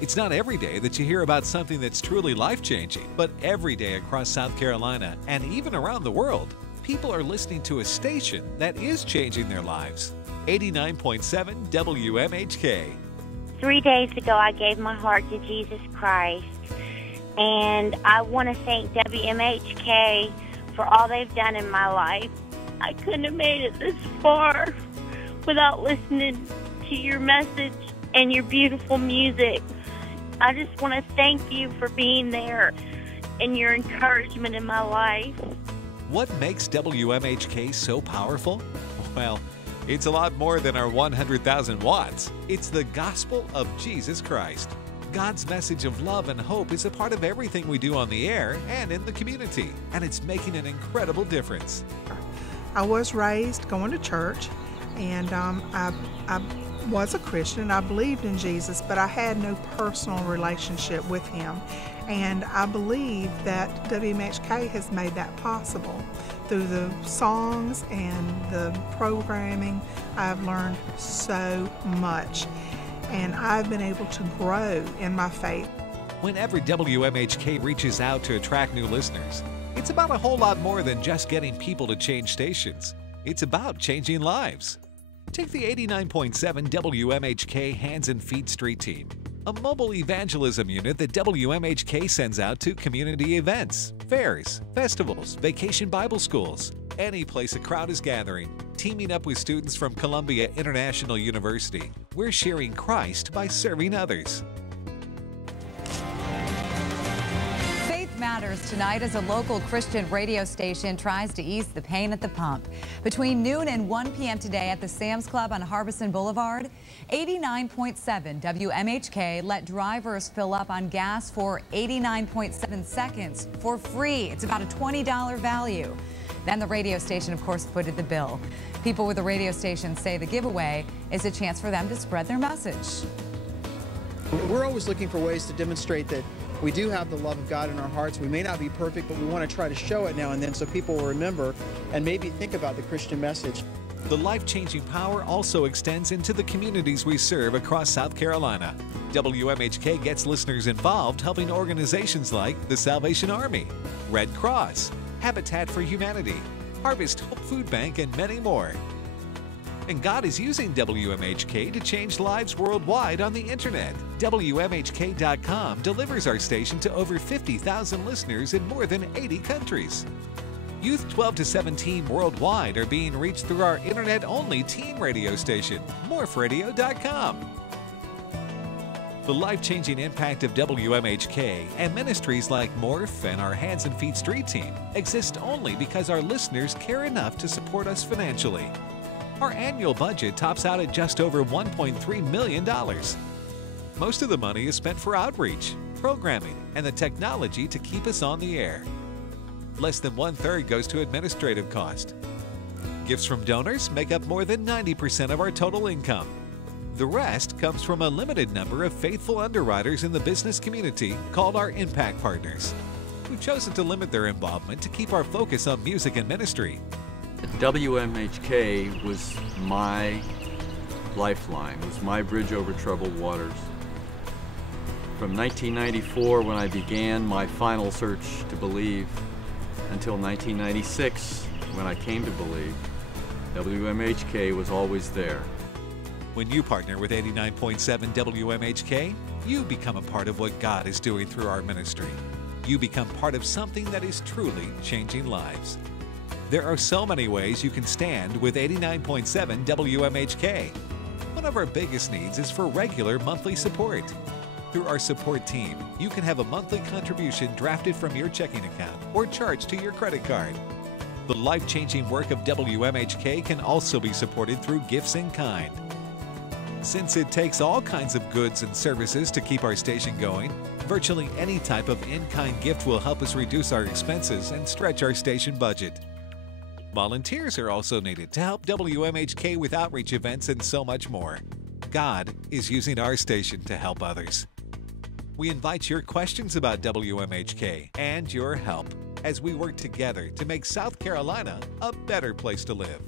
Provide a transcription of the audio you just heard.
It's not every day that you hear about something that's truly life-changing, but every day across South Carolina and even around the world, people are listening to a station that is changing their lives. 89.7 WMHK. 3 days ago, I gave my heart to Jesus Christ, and I want to thank WMHK for all they've done in my life. I couldn't have made it this far without listening to your message and your beautiful music. I just want to thank you for being there and your encouragement in my life. What makes WMHK so powerful? Well, it's a lot more than our 100,000 watts. It's the gospel of Jesus Christ. God's message of love and hope is a part of everything we do on the air and in the community, and it's making an incredible difference. I was raised going to church, and I was a Christian. I believed in Jesus, but I had no personal relationship with him. And I believe that WMHK has made that possible. Through the songs and the programming, I've learned so much, and I've been able to grow in my faith. Whenever WMHK reaches out to attract new listeners, it's about a whole lot more than just getting people to change stations. It's about changing lives. Take the 89.7 WMHK Hands and Feet Street Team, a mobile evangelism unit that WMHK sends out to community events, fairs, festivals, vacation Bible schools, any place a crowd is gathering. Teaming up with students from Columbia International University, we're sharing Christ by serving others. Matters tonight as a local Christian radio station tries to ease the pain at the pump. Between noon and 1 p.m. today at the Sam's Club on Harbison Boulevard, 89.7 WMHK let drivers fill up on gas for 89.7 seconds for free. It's about a $20 value. Then the radio station, of course, footed the bill. People with the radio station say the giveaway is a chance for them to spread their message. We're always looking for ways to demonstrate that we do have the love of God in our hearts. We may not be perfect, but we want to try to show it now and then so people will remember and maybe think about the Christian message. The life-changing power also extends into the communities we serve across South Carolina. WMHK gets listeners involved helping organizations like the Salvation Army, Red Cross, Habitat for Humanity, Harvest Hope Food Bank, and many more. And God is using WMHK to change lives worldwide on the internet. WMHK.com delivers our station to over 50,000 listeners in more than 80 countries. Youth 12 to 17 worldwide are being reached through our internet-only teen radio station, morphradio.com. The life-changing impact of WMHK and ministries like Morph and our Hands and Feet Street Team exist only because our listeners care enough to support us financially. Our annual budget tops out at just over $1.3 million. Most of the money is spent for outreach, programming, and the technology to keep us on the air. Less than 1/3 goes to administrative cost. Gifts from donors make up more than 90% of our total income. The rest comes from a limited number of faithful underwriters in the business community called our Impact Partners, who've chosen to limit their involvement to keep our focus on music and ministry. WMHK was my lifeline, was my bridge over troubled waters. From 1994, when I began my final search to believe, until 1996, when I came to believe, WMHK was always there. When you partner with 89.7 WMHK, you become a part of what God is doing through our ministry. You become part of something that is truly changing lives. There are so many ways you can stand with 89.7 WMHK. One of our biggest needs is for regular monthly support. Through our support team, you can have a monthly contribution drafted from your checking account or charged to your credit card. The life-changing work of WMHK can also be supported through gifts in kind. Since it takes all kinds of goods and services to keep our station going, virtually any type of in-kind gift will help us reduce our expenses and stretch our station budget. Volunteers are also needed to help WMHK with outreach events and so much more. God is using our station to help others. We invite your questions about WMHK and your help as we work together to make South Carolina a better place to live.